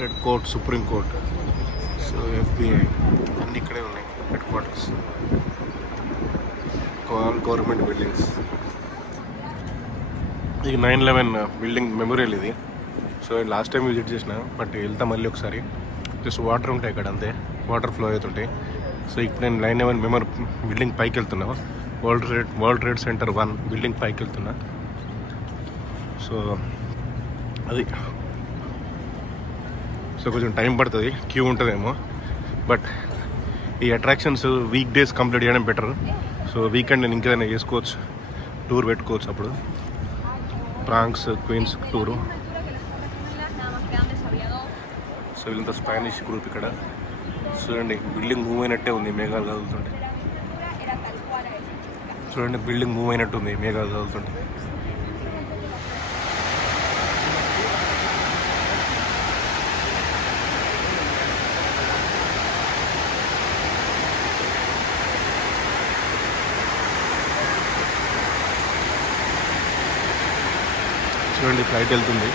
Red court, supreme court, so FBI అన్నీ ఇక్కడే ఉన్నాయి. Head quarters, all government buildings. ఇది 9/11 బిల్డింగ్ మెమోరియల్ ఇది. సో లాస్ట్ టైం విజిట్ చేసిన, బట్ వెళ్తా మళ్ళీ ఒకసారి. జస్ట్ వాటర్ ఉంటాయి ఇక్కడ, అంతే, వాటర్ ఫ్లో అవుతుంటాయి. సో ఇప్పుడు నేను 9/11 బిల్డింగ్ పైకి వెళ్తున్నా. వరల్డ్ ట్రేడ్ సెంటర్ 1 బిల్డింగ్ పైకి వెళ్తున్నా. సో అది, సో కొంచెం టైం పడుతుంది, క్యూ ఉంటుందేమో. బట్ ఈ అట్రాక్షన్స్ వీక్ డేస్ కంప్లీట్ చేయడం బెటర్. సో వీకెండ్ నేను ఇంకేదైనా చేసుకోవచ్చు, టూర్ పెట్టుకోవచ్చు. అప్పుడు ప్రాంక్స్ క్వీన్స్ టూరు. సో వీళ్ళంతా స్పానిష్ గ్రూప్ ఇక్కడ. చూడండి బిల్డింగ్ మూవ్ అయినట్టే ఉంది, మేఘాలు కదులుతుంటే. చూడండి బిల్డింగ్ మూవ్ అయినట్టు ఉంది, మేఘాలు కదులుతుంటే. చూడండి ఫ్లైట్ వెళ్తుంది.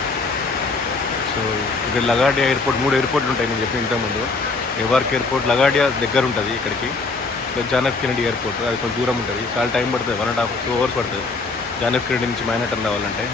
సో ఇక్కడ లగాడియా ఎయిర్పోర్ట్, 3 ఎయిర్పోర్ట్లు ఉంటాయి నేను చెప్పిన ఇంతకుముందు. ఎవార్క్ ఎయిర్పోర్ట్ లగాడియా దగ్గర ఉంటుంది ఇక్కడికి. జాన్ ఎఫ్ కెనడీ ఎయిర్పోర్ట్ అది కొంచెం దూరం ఉంటుంది, చాలా టైం పడుతుంది, 1.5-2 అవర్స్ పడుతుంది జాన్ ఎఫ్ కెనడీ నుంచి మ్యాన్హట్టన్ రావాలంటే.